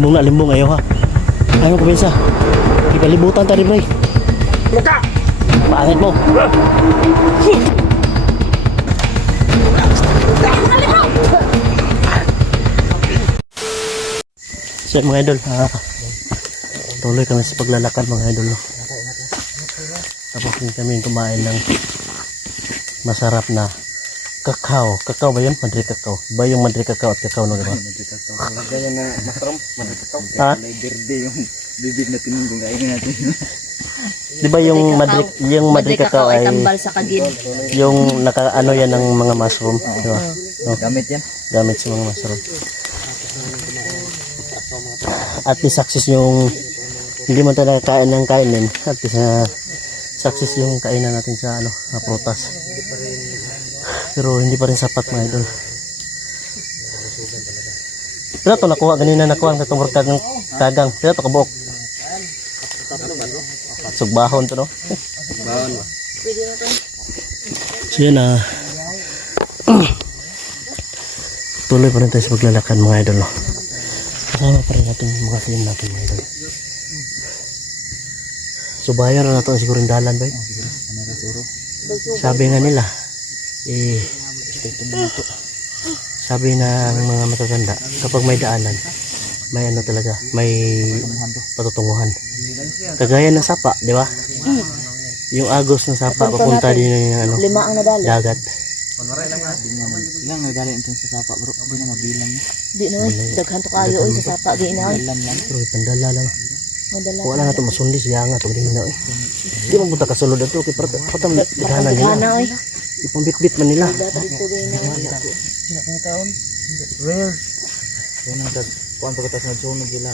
limbong ayaw ha. Ayaw ko bisa. Ipalibutan tadi bro. Luka! Pangit mo. So mga idol, tuloy kami sa paglalakad mga idol, no? Tapos kami kumain ng masarap na kakao. Kakao ba yun? Madrid kakao. Ba yung Madrid kakao at kakao, no? Diba? Madrid kakao. Ganyan na mushroom, Madrid kakao. Ha? May verde yung bibig na tinunggong kainin natin. Di ba yung Madrid kakao ay tambal sa kagid. yung naka-ano yan ng mga mushroom, di ba? No? Gamit yan. Gamit sa mga mushroom. At least success yung hindi mo talaga kain ng kainin. At least success yung kainan natin sa prutas. Pero hindi pa rin sapat mga idol. Pero ito nakuha ang katong ng tagang. Pero ito kabuok. Sugbahon to, no? Bawon ba? So yun tuloy pa rin tayo sa paglalakad mga idol, no? Kasama pa rin natin yung mga film natin mga idol. So bayan na natin siguro yung dalan ba? Sabi nga nila sabi ng mga matatanda, kapag may daanan may talaga, may patutunguhan. Kagaya ng sapa, di ba? Yung agos ng sapa papunta din ng 5 ang nadali. dagat. Ilang nagaling ito sa sapa bro? Hindi na mabilang niya. Di no, daghan to kayo sa sapa ginaw. Pero pandala lang. Madala. Wala na ito masundi siya nga ito. Di mo punta kasulod ito. Kaya patam daghanan nila. Daghan oy. Ipambit-bit man nila. Data dito ginaw. Rare. Kaya nang kuhaan pa katas na sunog gila.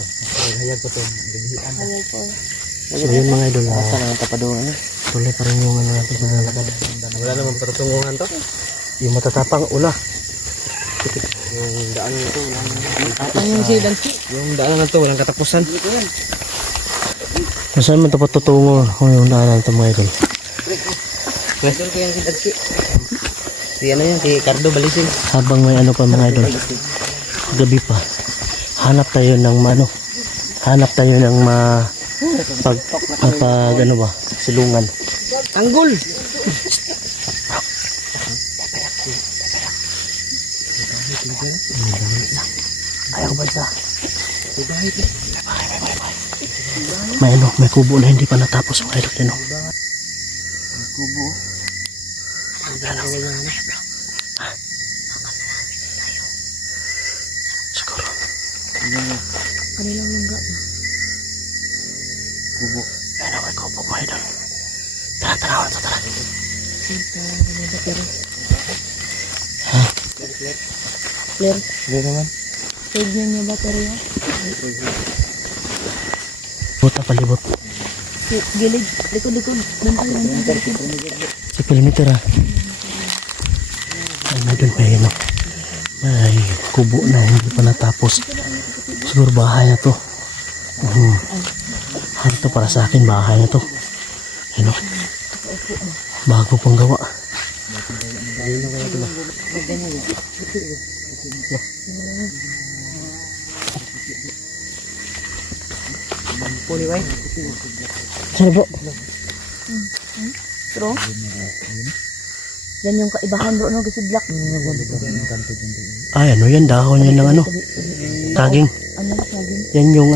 Hayag pa ito. Gagihian. Ayaw po. So yun mga idol. Asa na ang tapadungan niya? Tuloy pa rin yung natin paglalakad. Wala namang patutunguhan to. Yung matatapang ula. Yung daan na ito. Yung daan na ito. Walang katapusan. Saan man ito patutungo kung yung daanan ito mga idol? Question ko yung sidagsi. Si ano yan? Si Cardo Balisin. Habang may pa mga idol. Gabi pa. Hanap tayo ng silungan. Tanggol! Ayaw ba isa? May kubo na hindi pa natapos mga idol din. Kubo. Siguro. kanilang lungga. Kubo. Ayun may kubo mga idol. Tara, ito tara. Ha? Clear. Hindi naman. Tignan niyo baterya. Buta palibot. Gilid, likod. Bantay. Si perimeter ha. Ay, may doon may kubo na hindi pa natapos. Siguro bahay na to. Ito para sa akin bahay na to. Ayun, bago pang gawa. Saan bro? Bro? Yan yung kaibahan bro, no? Kasi black. Ay, ano yan? Dahon yan ng saging. Ano saging? Yan yung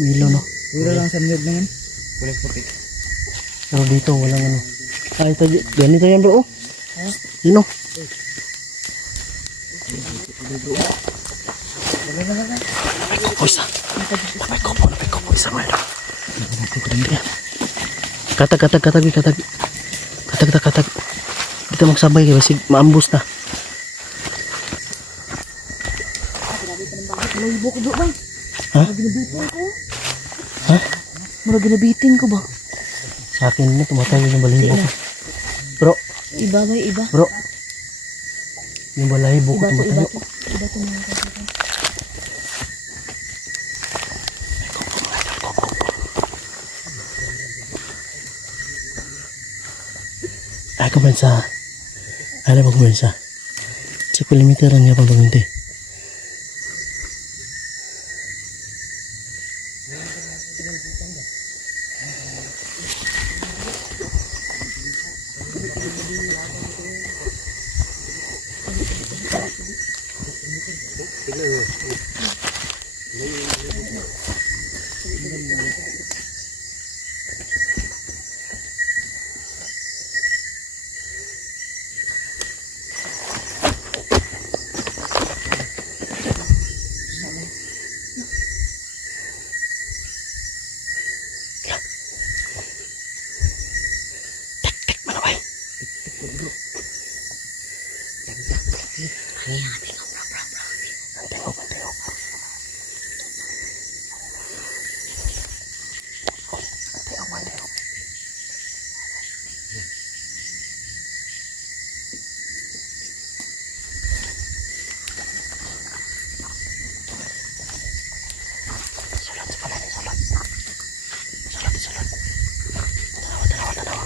Milo, no? Wala lang sa niyog naman. Kulit puti. Pero dito walang Ay, ito, ganito yan bro. Yun o. May kupo isa. May kupo isa mga ito. Katag. Dito magsabay kayo kasi maambus na. Laibo ko bro ba? Ha? Ginabitin ko. Ha? Mura ginabitin ko ba? Sa akin na tumatay yung balahibo ko. Bro. Iba ba? Iba? Bro. Yung balahibo ko tumatay. Iba to mga kasikan. Ay, kumensa. Alam mo kumensa. Sa kilometeran niya pang paminti. Manaway. Antengok. Salat sa pala ni salat. Salat. Tanawa.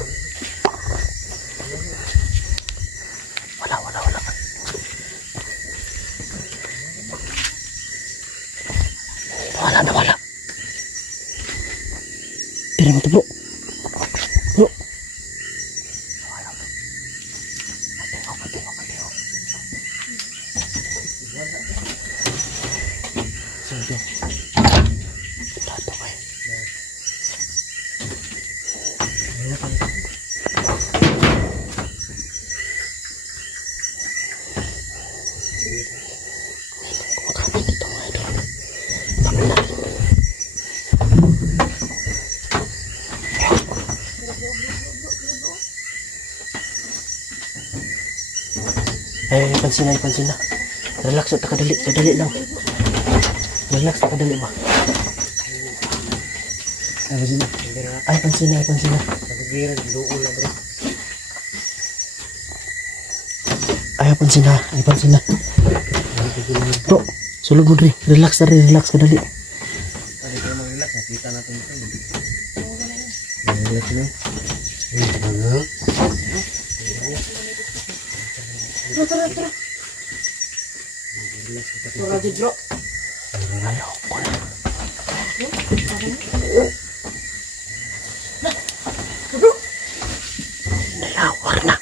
Wala. Wala. Tira mo ito, bro. Bro. Wala. Antengok. Sige. Tato kayo. Kumakapit dito mga idol. Tabi natin. Ay, pansin na. Relax at kadali lang. Relax at kadali ba? Ay, pansin na. Nagagirag, luo lang bro. Ay, pansin na. Bro, sulod mo rin. Relax kadali. Pwede kayo mag-relax, nakita natin ito. Relax na. Tara. Tara, bro. Ayaw ko na. Nilawar na.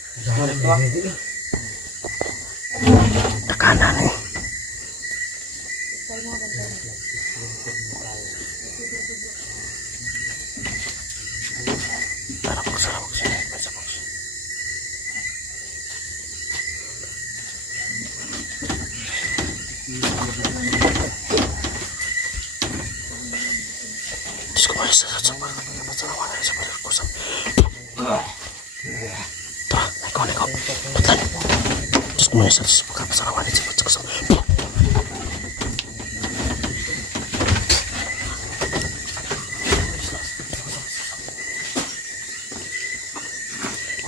Takanan eh. Sarap sini. Diyos ko malis sa pagkakatawa sa pagkakakusap. Tara, ikaw. Patan. Diyos ko malis sa pagkakatawa sa pagkakakusap.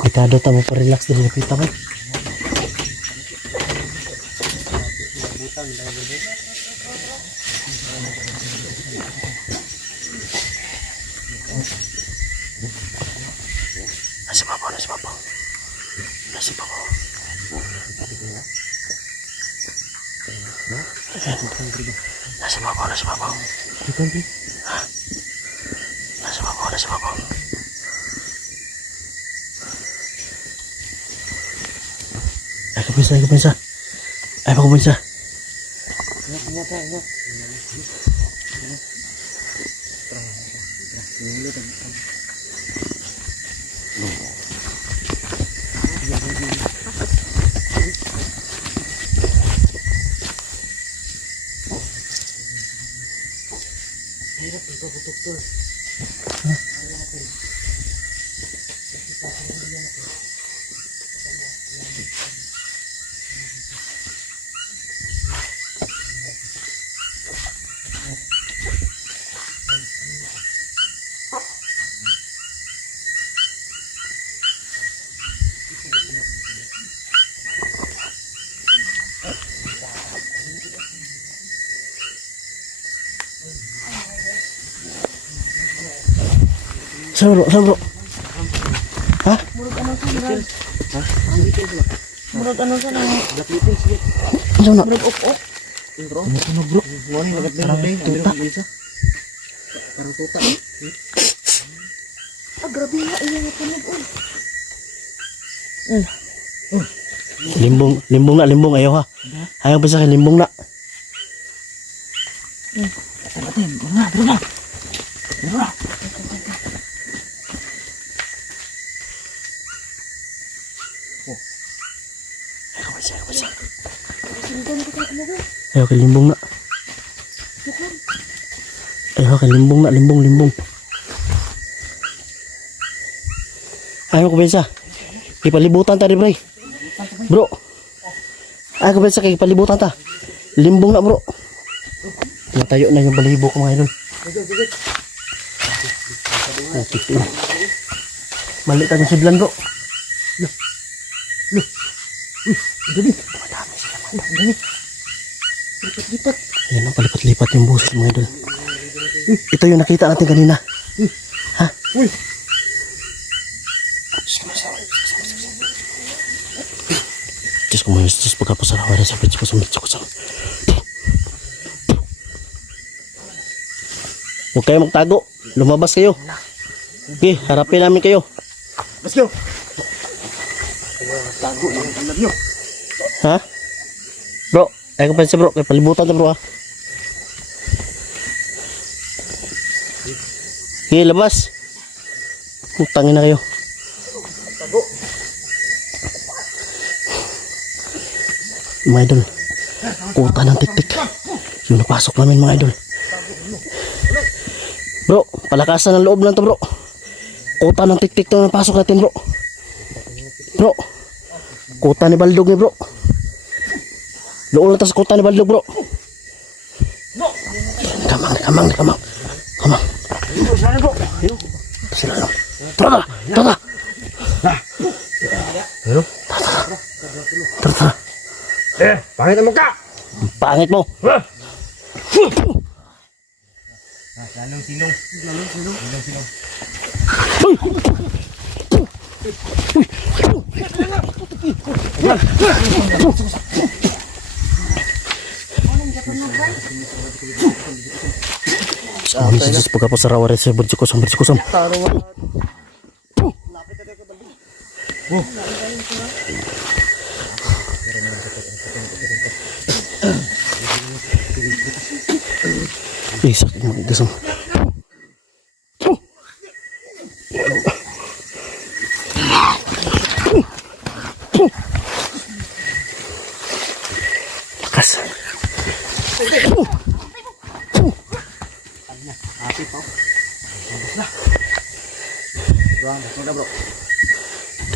Dekado tamo pa-relax din napita mo. Nasi babaw. Nasi babaw. Ay, kumpensa. Ingat. Saan bro? Ha? Murag ano sa nang Black Beatles, bro. Ano na? murag op. Bro. Ano bro? Morning, lagat na yung tuta. Parang tuta. Ah, grabe nga iya nga tunog. Limbong ayaw ha. Ayaw pa sa akin, limbong na. Tatin, bro na. Ayaw kay limbong na. Ayaw kay limbong na, limbong. Ayaw ko bensa. Ipalibutan ta rin, bro. Ayaw ko bensa kay palibutan ta. Limbong na, bro. Matayo na yung balibo ko, mga idol. Okay. Mali tayo sidlan, bro. Dali. Madami sila, mga idol. Dali. Lipat. Ayan, palipat-lipat yung busis, mga idol. Ito yung nakita natin kanina. Ha? Uy. Diyos ko, mga Diyos, pagkapasarawa na sa bitch ko. Huwag kayo magtago. Lumabas kayo. Okay, harapin namin kayo. Let's go. Tago ng alam nyo. Ha? Bro, ayaw ko pansin bro. Kaya palibutan na bro ha. Okay, labas. Utangin na kayo. Tago. Mga idol, kuta ng tik-tik. Yung napasok namin, mga idol. Bro, palakasan ng loob lang to, bro. Kuta ng tik-tik to napasok natin, bro. Bro, kuta ni Baldog ni bro. Loob lang to sa kuta ni Baldog, bro. Kamang. Sila lang. Tara. Pangit ang mukha. Pangit mo. Lalong-silong. Jesus, pagkapasarawa rin sa berjukusam. Sakit mo gasam. Lakas.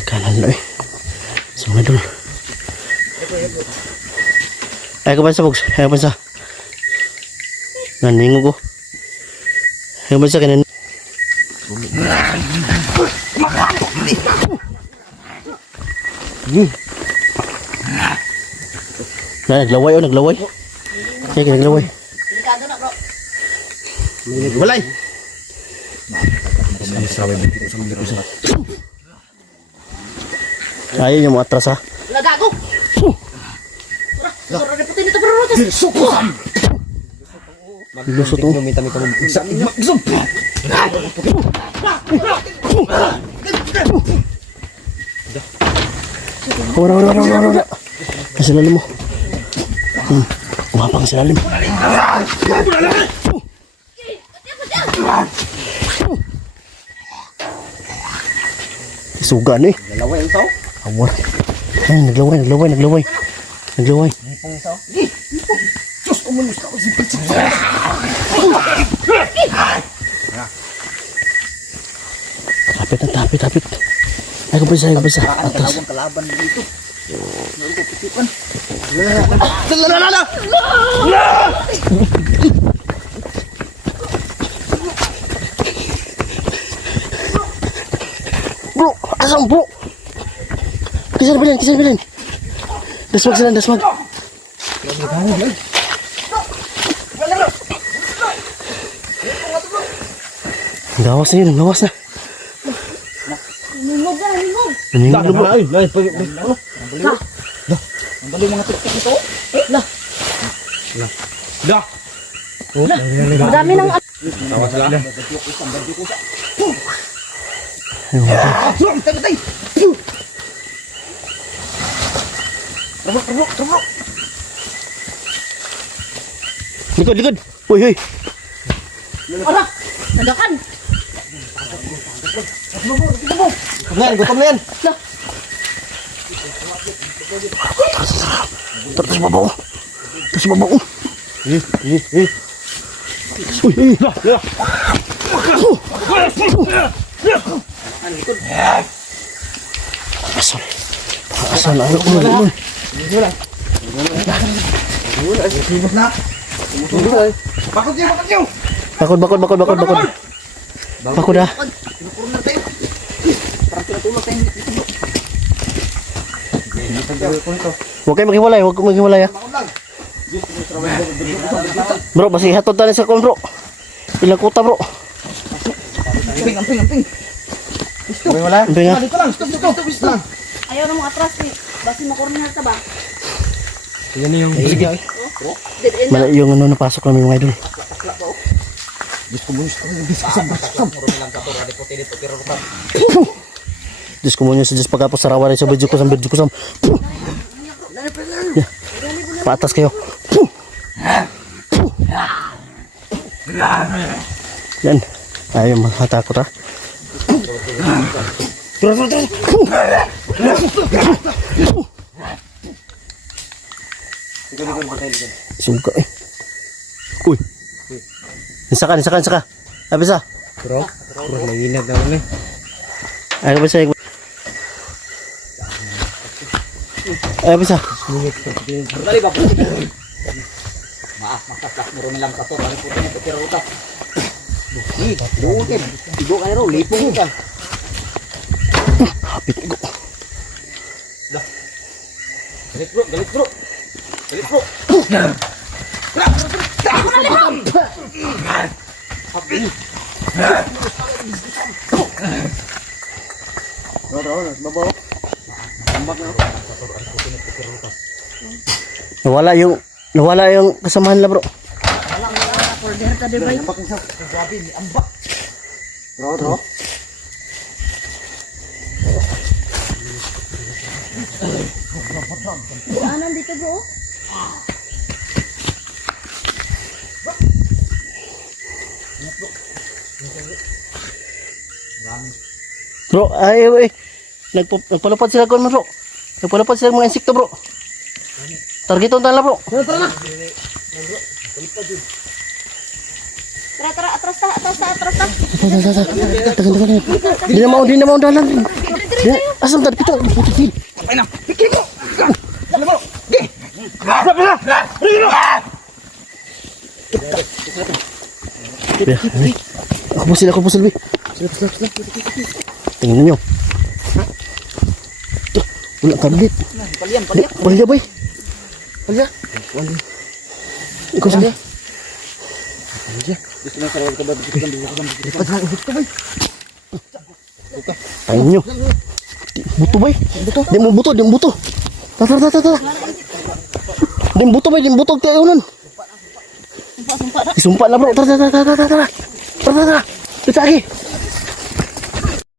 Kanan lo eh. Sama dulu. Ayo ke bansa, Bogs. Ayo bansa. Naningo ko. Ayo bansa kanan. Naglaway. Kaya naglaway. Delikado na, bro. Walay. Ayaw niyo mo atras ha. Wala gago. Tara, reputin ito, bro. Lusot mo. Wala. Kasi lalim mo. Umapang sa lalim. Sugan eh. Lalaway ang tao. Awar. Ay, naglaway. Diyos, umunus ka. Tapit. Ay, kumpisa. Atras. Ang kalaban dito. Bro, asam bro. Kisah bilin. Dasmag. Gawas na yun, gawas na. Nungog na. Naningog na bro. Ang bali mga tiktok ito. Madami ng Tawa sila. Ayun, Tay. Tubrok. Likod, likod. Uy, uy. Ala, nagakan. Gutom na yan. Terus babaw. Terus babaw. Uy, uy. Asal. Asal ayo ulun. Sibot na. Bakot niyo. Bakod. Bakod dah. Tinupuro na tayo. Parang tinutulog tayo. Huwag kayo maghiwalay, Bakot lang. Bro, masih hatod tayo sa kon bro. Ilang kuta bro. Amping. Wala. Amping nga. Dito lang. Stop. Ayaw na mo atras eh. Basi makorner ka ba? Yan yung sige. Dead end Mala yung ano napasok namin mga idol. Diyos ko mo. Diyos ko mo nyo sa Diyos pagkapos sarawan sa video ko sam. Yeah. Paatas kayo. Yan. Ayaw matakot ha. Suka eh. Uy. Isa ka. Habis ah. Bro, nanginag na ulit. Ay, habis ah. Ay, habis ah. Dali ba po? Makakak meron lang kato. Ano po ito? Pero utak. Bukin. Igo ka rin. Lipong ka. Hapit ko. Galit bro. Nawala yung kasamahan nila bro. Order ta di ba? Bro. Anan dito bro. Bro, nagpalapad sila kon bro. Nagpalapad sila mga insekto bro. Targeton tala bro. Tara, atras ta. Di na mau dalan. Asam tadi kita putus din. Ay na. Pikir ko. Dali bro. Di. Aku pusil bi. Tingnan nyo. Wala kablit. Palya boy. Palya. Ikaw saan? Gusto na sarap ka ba? Lipat lang ubit ko boy. Tingnan nyo. Buto boy. Di mo buto. Tara. Di mo buto boy. Tayo nun. Sumpah. Sumpah lah bro. Tara. Kita lagi.